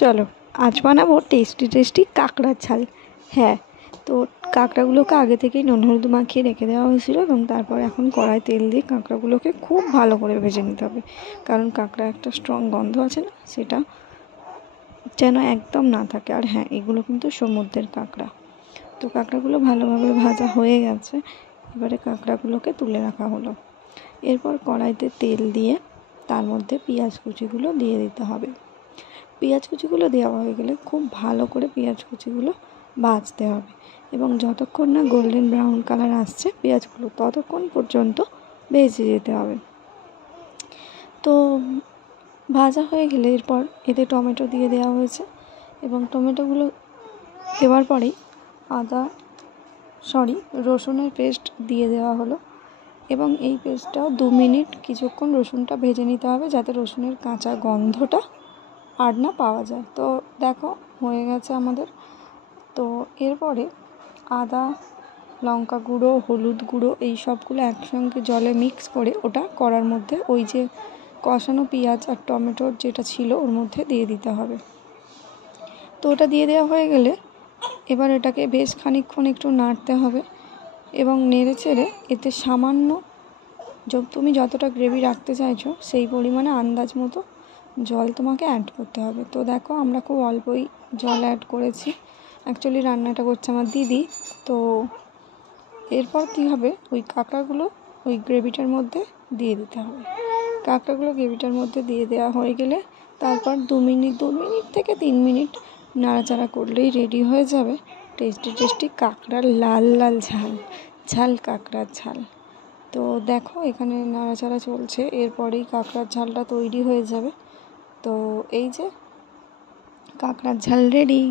চলো আজ বানাবো টেস্টি টেস্টি কাঁকড়ার ঝাল। হ্যাঁ, তো কাঁকড়াগুলোকে আগে থেকেই নুন হলুদ মাখিয়ে রেখে দেওয়া হয়েছিল এবং তারপর এখন কড়াই তেল দিয়ে কাঁকড়াগুলোকে খুব ভালো করে ভেজে নিতে হবে, কারণ কাঁকড়া একটা স্ট্রং গন্ধ আছে না, সেটা যেন একদম না থাকে। আর হ্যাঁ, এগুলো কিন্তু সমুদ্রের কাঁকড়া। তো কাঁকড়াগুলো ভালোভাবে ভাজা হয়ে গেছে, এবারে কাঁকড়াগুলোকে তুলে রাখা হলো। এরপর কড়াইতে তেল দিয়ে তার মধ্যে পেঁয়াজ কুচিগুলো দিয়ে দিতে হবে। পেঁয়াজ কুচিগুলো দেওয়া হয়ে গেলে খুব ভালো করে পেঁয়াজ কুচিগুলো ভাজতে হবে এবং যতক্ষণ না গোল্ডেন ব্রাউন কালার আসছে পেঁয়াজগুলো, ততক্ষণ পর্যন্ত ভেজে যেতে হবে। তো ভাজা হয়ে গেলে এরপর এতে টমেটো দিয়ে দেওয়া হয়েছে এবং টমেটোগুলো দেওয়ার পরেই রসুনের পেস্ট দিয়ে দেওয়া হলো এবং এই পেস্টটাও 2 মিনিট কিছুক্ষণ রসুনটা ভেজে নিতে হবে, যাতে রসুনের কাঁচা গন্ধটা আর না পাওয়া যায়। তো দেখো হয়ে গেছে আমাদের। তো এরপরে আদা, লঙ্কা গুঁড়ো, হলুদ গুঁড়ো এই সবগুলো একসঙ্গে জলে মিক্স করে ওটা কড়ার মধ্যে ওই যে কষানো পেঁয়াজ আর টমেটোর যেটা ছিল ওর মধ্যে দিয়ে দিতে হবে। তো ওটা দিয়ে দেওয়া হয়ে গেলে এবার এটাকে বেশ খানিকক্ষণ একটু নাড়তে হবে এবং নেড়ে চেড়ে এতে সামান্য তুমি যতটা গ্রেভি রাখতে চাইছো সেই পরিমাণে আন্দাজ মতো জল তোমাকে অ্যাড করতে হবে। তো দেখো আমরা খুব অল্পই জল অ্যাড করেছি, অ্যাকচুয়ালি রান্নাটা করছে আমার দিদি। তো এরপর কী হবে, ওই কাঁকড়াগুলো ওই গ্রেভিটার মধ্যে দিয়ে দিতে হবে। কাঁকড়াগুলো গ্রেভিটার মধ্যে দিয়ে দেওয়া হয়ে গেলে তারপর 2 মিনিট থেকে 3 মিনিট নাড়াচাড়া করলেই রেডি হয়ে যাবে টেস্টি টেস্টি কাঁকড়ার লাল লাল ঝাল কাঁকড়ার ঝাল। তো দেখো এখানে নাড়াচাড়া চলছে, এরপরেই কাঁকড়ার ঝালটা তৈরি হয়ে যাবে। তো এই যে কাঁকড়ার ঝাল রেডি।